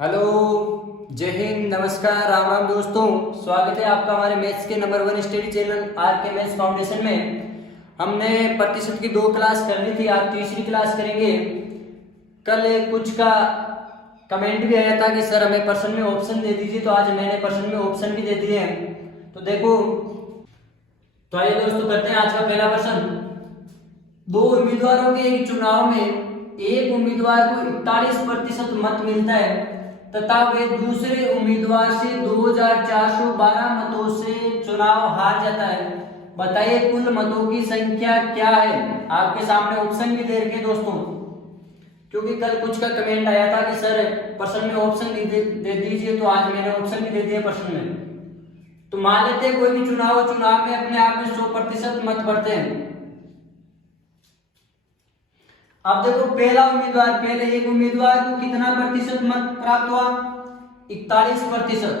Hello, जय हिंद, नमस्कार, राम राम दोस्तों। स्वागत है आपका हमारे मैथ्स के नंबर 1 स्टडी चैनल आर के मैथ्स फाउंडेशन में। हमने प्रतिशत की 2 क्लास कर ली थी, आज तीसरी क्लास करेंगे। कल कुछ का कमेंट भी आया था कि सर हमें प्रश्न में ऑप्शन दे दीजिए, तो आज मैंने प्रश्न में ऑप्शन भी दे दिए हैं। तो देखो, तो आइए दोस्तों करते हैं आज का पहला प्रश्न। 2 उम्मीदवारों के एक चुनाव में एक उम्मीदवार को 41% मत मिलता है तथा वे दूसरे उम्मीदवार से 2412 मतों से चुनाव हार जाता है। बताइए कुल मतों की संख्या क्या है। आपके सामने ऑप्शन भी दे रखे दोस्तों, क्योंकि कल कुछ का कमेंट आया था कि सर प्रश्न में ऑप्शन दे दीजिए, तो आज मैंने ऑप्शन भी दे दिया प्रश्न में। तो मान लेते हैं कोई भी चुनाव में अपने आप में 100% मत बढ़ते हैं। अब देखो, पहले एक उम्मीदवार को कितना प्रतिशत मत प्राप्त हुआ? 41%।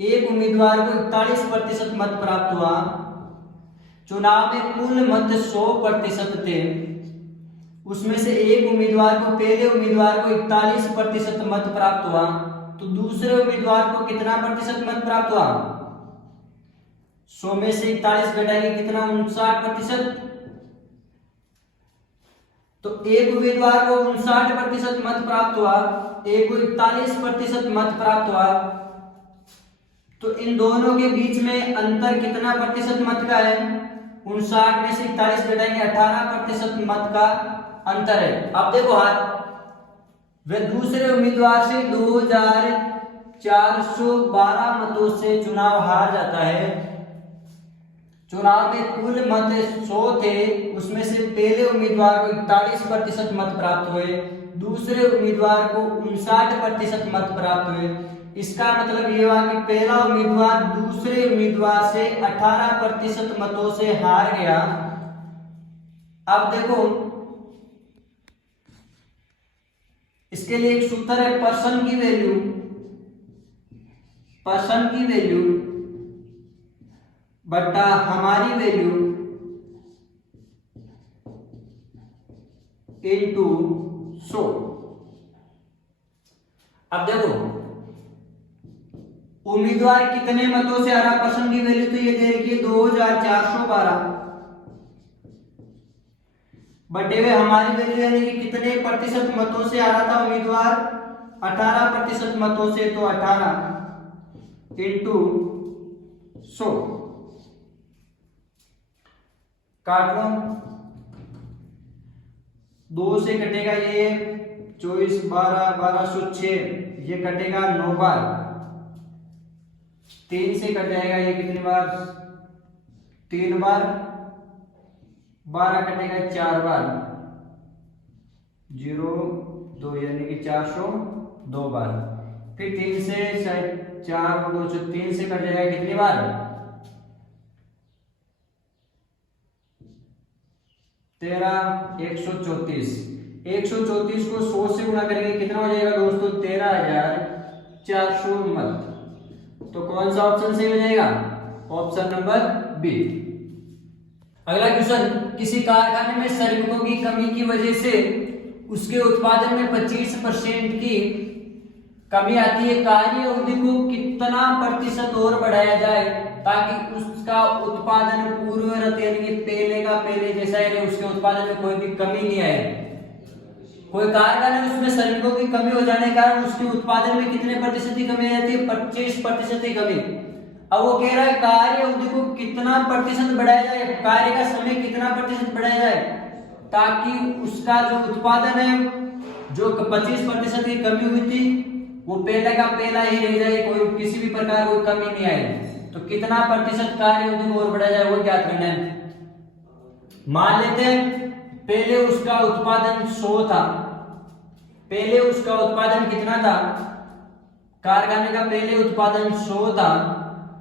एक उम्मीदवार को 41% मत प्राप्त हुआ। चुनाव में कुल मत 100% थे, उसमें से एक उम्मीदवार को, पहले उम्मीदवार को 41% मत प्राप्त हुआ, तो दूसरे उम्मीदवार को कितना प्रतिशत मत प्राप्त हुआ? 100 में से 41 घटाएंगे कितना? 59%। तो एक उम्मीदवार को 59% मत प्राप्त हुआ, एक को 41% मत प्राप्त हुआ, तो इन दोनों के बीच में अंतर कितना प्रतिशत मत का है? 59 में से 41 घटाएंगे 18% मत का अंतर है। अब देखो वे दूसरे उम्मीदवार से 2412 मतों से चुनाव हार जाता है। चुनाव में कुल मत 100 थे, उसमें से पहले उम्मीदवार को 41% मत प्राप्त हुए, दूसरे उम्मीदवार को 59% मत प्राप्त हुए। इसका मतलब ये हुआ कि पहला उम्मीदवार दूसरे उम्मीदवार से 18% मतों से हार गया। अब देखो, इसके लिए एक सूत्र है, पर्सन की वैल्यू बट्टा हमारी वैल्यू इनटू 100। अब देखो, उम्मीदवार कितने मतों से हारा? पर्सन की वैल्यू तो ये दे रखी है 2412 बटे हुए हमारी वैल्यू यानी कि कितने प्रतिशत मतों से हारा था उम्मीदवार? 18% मतों से, तो 18 इंटू 100। काट लो, 2 से कटेगा ये 24, 12, 1206, ये कटेगा 9 बार। 3 से कट जाएगा ये कितनी बार? 3 बार। 12 कटेगा 4 बार, 0, 2 यानी कि 402 बार। फिर 3 से 4, 2, 3 से कट जाएगा कितनी बार? 13, 134। 134 को 100 से गुणा करेंगे कितना हो जाएगा दोस्तों? 13,400 मत। तो कौन सा ऑप्शन सही हो जाएगा? Option number B. अगला क्वेश्चन, किसी कारखाने में श्रमिकों की कमी की वजह से उसके उत्पादन में 25% की कमी आती है। कार्य अवधि को कितना प्रतिशत और बढ़ाया जाए ताकि उसका उत्पादन पूर्ववत यानी कि पहले का पहले जैसा है, उसके उत्पादन में कोई भी कमी नहीं आए। कोई कारखाना में उसमें श्रमिकों की कमी हो जाने के कारण उसके उत्पादन में कितने प्रतिशत की कमी आती है? 25% की कमी। अब वो कह रहा है कार्य अवधि को कितना प्रतिशत बढ़ाया जाए, कार्य का समय कितना प्रतिशत बढ़ाया जाए ताकि उसका जो उत्पादन है, जो 25% की कमी हुई थी, वो पहले का पहला ही रह जाए, कोई किसी भी प्रकार कोई कमी नहीं आए। तो कितना प्रतिशत कार्य अवधि को और बढ़ाया जाए वो ज्ञात करना है। मान लेते हैं पहले उसका उत्पादन 100 था, पहले उसका उत्पादन कितना था? कारखाने का पहले उत्पादन 100 था,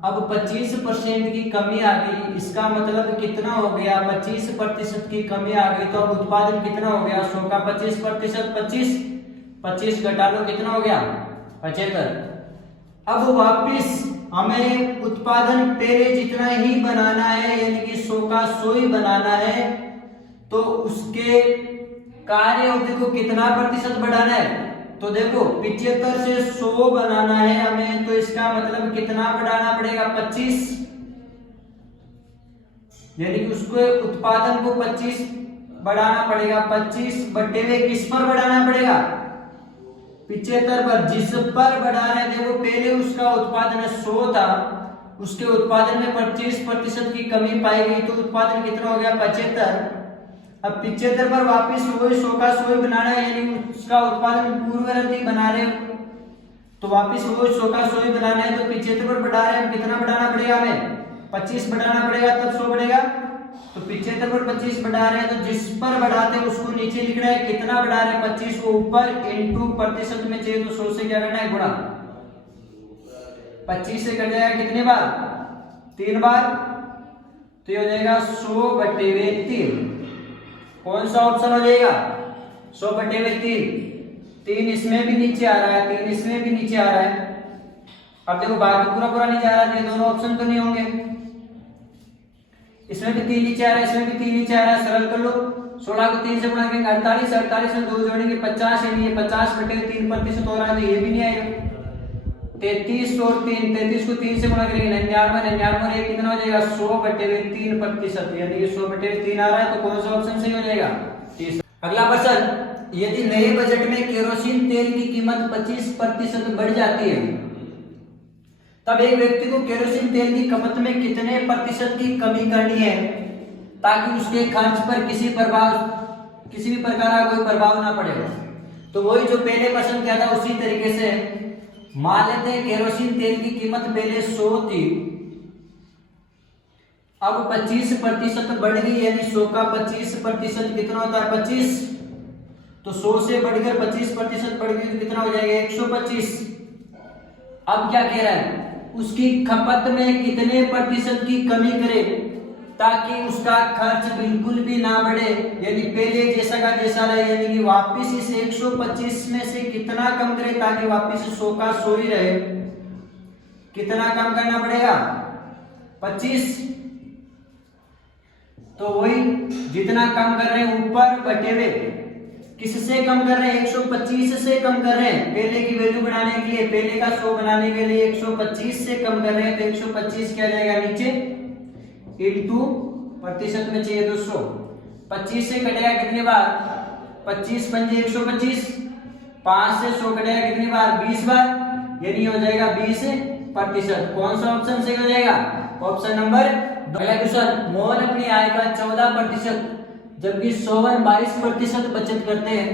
अब 25% की कमी आ गई। इसका मतलब कितना हो गया? 25% की कमी आ गई, तो अब उत्पादन कितना हो गया? 100 का 25%, 25 घटा लो, कितना हो गया? 75। अब वापिस हमें उत्पादन पहले जितना ही बनाना है, यानी कि 100 का 100 ही बनाना है, तो उसके कार्य अवधि को कितना प्रतिशत बढ़ाना है? तो देखो 75 से 100 बनाना है हमें, तो इसका मतलब कितना बढ़ाना पड़ेगा? 25, यानी कि उसको उत्पादन को 25 बढ़ाना पड़ेगा। 25 बटे में किस पर बढ़ाना पड़ेगा? 75 पर। जिस पर बढ़ा रहे थे वो पहले उसका उत्पादन 100 था, उसके उत्पादन में 25% की कमी पाई गई, तो उत्पादन कितना हो गया? 75। अब 75 पर वापस वही 100 का 100 ही बनाना है, यानी उसका उत्पादन पूर्ववर्ती बना रहे हो, तो वापस वही 100 का 100 ही बनाना है। तो 75 पर बढ़ा रहे हैं, कितना बढ़ाना पड़ेगा हमें? 25 बढ़ाना पड़ेगा, तब 100 बढ़ेगा। तो 75 पर 25 बढ़ा रहे हैं, तो जिस पर बढ़ाते हैं उसको नीचे लिखना है, कितना बढ़ा रहे हैं? 25 को ऊपर इनटू प्रतिशत में चाहिए तो 100 से क्या करना है? गुणा। 25 से कट जाएगा कितने बार? 3 बार, तो ये हो जाएगा 100 बटे 3। कौन सा ऑप्शन हो जाएगा? 100 बटे 3। 3 इसमें भी नीचे आ रहा है, 3 इसमें भी नीचे आ रहा है। अब देखो बाकी पूरा पूरा नहीं जा रहा है, दोनों ऑप्शन तो नहीं होंगे। इसमें भी 3 नीचे आ रहा है, इसमें भी 3 नीचे आ रहा है। सरल कर लो, 16 को 3 से गुणा करेंगे 48, 48 में 2 जोड़ेंगे 50, यानी ये 50 बटे 3% हो रहा है, तो ये भी नहीं आएगा। 33 और 3, 33 को 3 से गुणा करेंगे 99, 99 और 1 कितना हो जाएगा? 100 बटे 3%, यानी ये 100 बटे 3 आ रहा है, तो कौन सा ऑप्शन सही हो जाएगा? अगला प्रश्न, यदि नए बजट में केरोसिन तेल की कीमत 25% बढ़ जाती है, तब एक व्यक्ति को केरोसिन तेल की खपत में कितने प्रतिशत की कमी करनी है ताकि उसके खर्च पर किसी भी प्रकार का कोई प्रभाव ना पड़े? तो वही जो पहले प्रश्न किया था उसी तरीके से मान लेते हैं केरोसिन तेल की कीमत पहले 100 थी, अब 25% बढ़ गई, यानी 100 का 25% कितना होता है? 25। तो 100 से बढ़कर 25% बढ़ गई तो कितना हो जाएगा? 125। अब क्या कह रहा है? उसकी खपत में कितने प्रतिशत की कमी करे ताकि उसका खर्च बिल्कुल भी ना बढ़े, यानी पहले जैसा का जैसा रहे, यानी कि वापस इस 125 में से कितना कम करे ताकि वापस 100 का 100 ही रहे। कितना कम करना पड़ेगा? 25। तो वही जितना कम कर रहे हैं ऊपर बटे में, किससे कम कर रहे हैं? 125 से कम कर रहे हैं। पहले की वैल्यू बनाने के लिए, पहले का 100 बनाने के लिए 125 से कम कर रहे हैं, तो 125 क्या जाएगा नीचे इनटू प्रतिशत में चाहिए तो 100। 25 से कटेगा कितनी बार? 25 पंजे 125। 5 से 100 कटेगा कितनी बार? 20 बार, यानी हो जाएगा 20%। कौन सा ऑप्शन सही हो जाएगा? Option number 2। क्वेश्चन, मोहन अपनी आय का 14% जबकि सोहन 22% बचत करते हैं।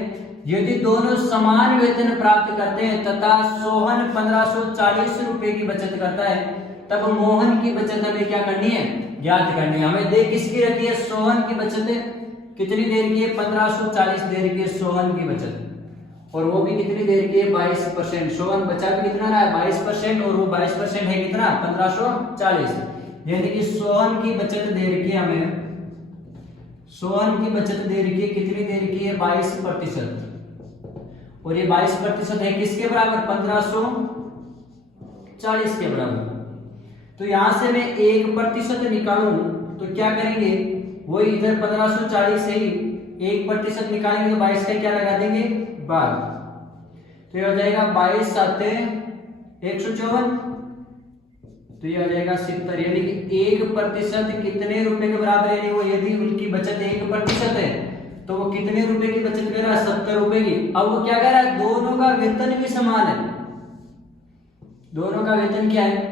यदि दोनों समान वेतन प्राप्त करते हैं तथा सोहन 1540 रुपए की बचत करता है, तब मोहन की बचत हमें क्या करनी है? ज्ञात करनी है। हमें देख किसकी रहती है? सोहन की बचत कितनी देर की है? 1540 देर की है सोहन की बचत, और वो भी कितनी देर की है? 22%। सोहन बचा भी कितना रहा है? 22%, और वो 22% है कितना? 1540, यानी कि सोहन की बचत देर की हमें, सोहन की बचत देर की कितनी देर की है? 22%, और ये 22% है किसके बराबर? 1540 के बराबर। तो यहां से मैं 1% निकालूं तो क्या करेंगे? वही इधर 1540 से ही 1% निकालेंगे तो 22 का क्या लगा देंगे? 12। तो ये हो जाएगा 22 7 154, तो ये हो जाएगा 70, यानी कि 1% कितने रुपए के बराबर है? वो यदि उनकी बचत 1% है तो वो कितने रुपए की बचत कर रहा है? 70 रुपए की। अब वो क्या कर रहा है? दोनों का वेतन भी समान है, दोनों का वेतन क्या है?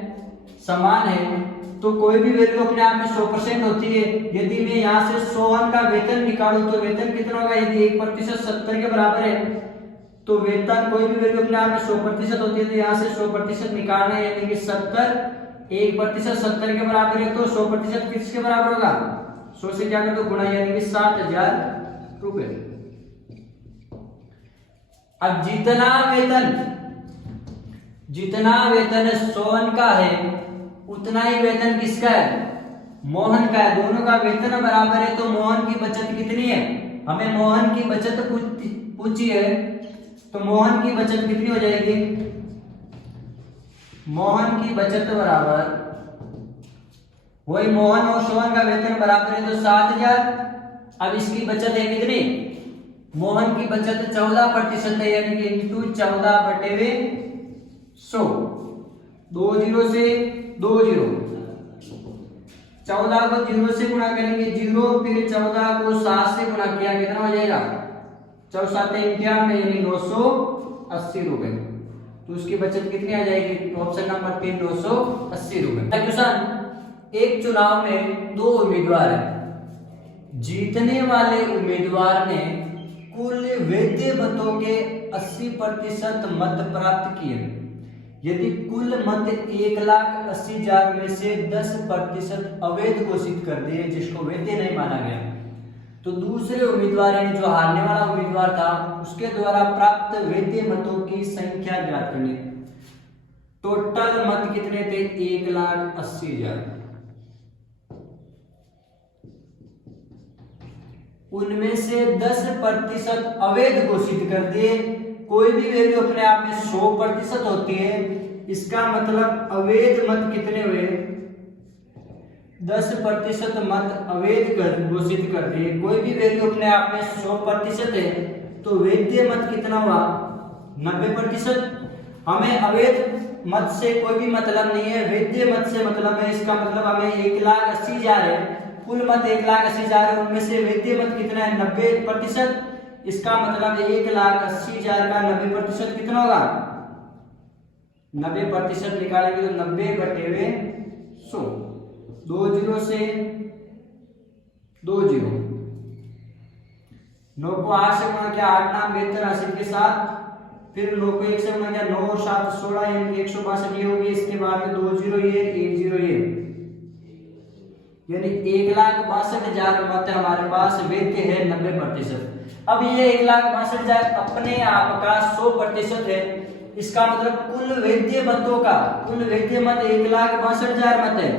समान है, तो कोई भी वैल्यू अपने आप में 100% होती है। यदि मैं यहाँ से सोहन का वेतन निकालूं तो वेतन कितना होगा? यदि 1% 70 के बराबर है तो वेतन कोई भी वैल्यू अपने आप में 100% होती है, तो यहाँ से 100% निकालना है, यानी कि 70, 1% 70 के बराबर है, तो 100% किसके बराबर होगा? 100 से क्या कर दो गुणा, यानी कि 60,000 रुपए। अब जितना वेतन सोहन का है उतना ही वेतन किसका है? मोहन का है। दोनों का वेतन बराबर है, तो मोहन की बचत कितनी है? हमें मोहन की बचत पूछी है, तो मोहन की बचत कितनी हो जाएगी? मोहन की बचत बराबर, वही मोहन और सोहन का वेतन बराबर है, तो 7000। अब इसकी बचत है कितनी? मोहन की बचत 14% है, यानी कि इंटू 14/100। 2 जीरो से 2 जीरो, 14 को 0 से गुणा करेंगे 0, फिर 14 को 7 से गुणा किया, कितना हो जाएगा 4 7 91, यानी 980 रुपए। तो उसकी बचत कितनी आ जाएगी? ऑप्शन नंबर 3 980 रुपए। क्वेश्चन, एक चुनाव में 2 उम्मीदवार हैं। जीतने वाले उम्मीदवार ने कुल वैध मतों के 80% मत प्राप्त किए। यदि कुल मत 1,80,000 में से 10% अवैध घोषित कर दिए, जिसको वैध नहीं माना गया, तो दूसरे उम्मीदवार यानी जो हारने वाला उम्मीदवार था, उसके द्वारा प्राप्त वैध मतों की संख्या ज्ञात करनी। टोटल मत कितने थे? 1,80,000। उनमें से 10% अवैध घोषित कर दिए। कोई भी वैल्यू अपने आप में 100% होती है, इसका मतलब अवैध मत कितने हुए? 10% मत अवैध घोषित कर दिए। कोई भी वैल्यू अपने आप में 100% है, तो वैध मत कितना हुआ? 90%। हमें अवैध मत से कोई भी मतलब नहीं है, वैध मत से मतलब है। इसका मतलब हमें 1,80,000 है, कुल मत 1,80,000 है, उनमें से वैध मत कितना है? 90%। इसका मतलब 1,80,000 का 90% कितना होगा? 90% निकालेंगे तो 90/100। 2 जीरो से 2 जीरो, 9 को 8 से गुणा किया, 8 नाम 72 हासिल के साथ, फिर 9 को 1 से गुणा किया, 9 और 7 16, यानी 162 ये होगी। इसके बाद में 2 जीरो ये, 1 जीरो ये, यानी 1,62,000 मत हमारे पास वैध है 90%। अब ये 1,62,000 अपने आप का 100% है। इसका मतलब कुल वैध मतों का, कुल वैध मत 1,62,000 मत है,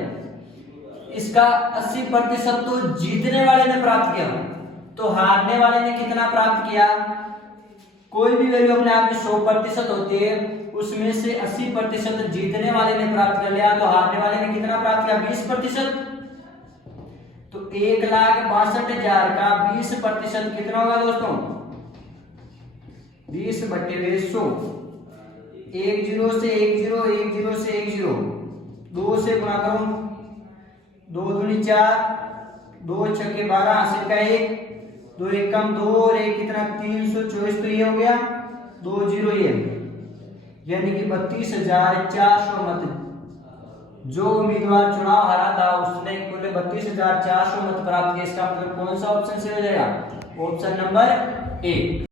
इसका 80% तो जीतने वाले ने प्राप्त किया, तो हारने वाले ने कितना प्राप्त किया? कोई भी वैल्यू अपने आप में 100% होती है, उसमें से 80% जीतने वाले ने प्राप्त कर लिया, तो हारने वाले ने कितना प्राप्त किया? 20%। तो 1,62,000 का 20% कितना होगा दोस्तों? 20/100। 1 जीरो से 1 जीरो, 1 जीरो से 1 जीरो, 2 से गुणा करो, 2 दूनी 4, 2 छक्के 12 हासिल का 1, 2 1 कम 2 और 1 कितना? 324। तो ये हो गया 2 जीरो ये, यानी कि 32,400 मत। जो उम्मीदवार चुनाव हारा था उसने कुल 32,400 मत प्राप्त किए। इसका मतलब कौन सा ऑप्शन से हो जाएगा? Option number 1।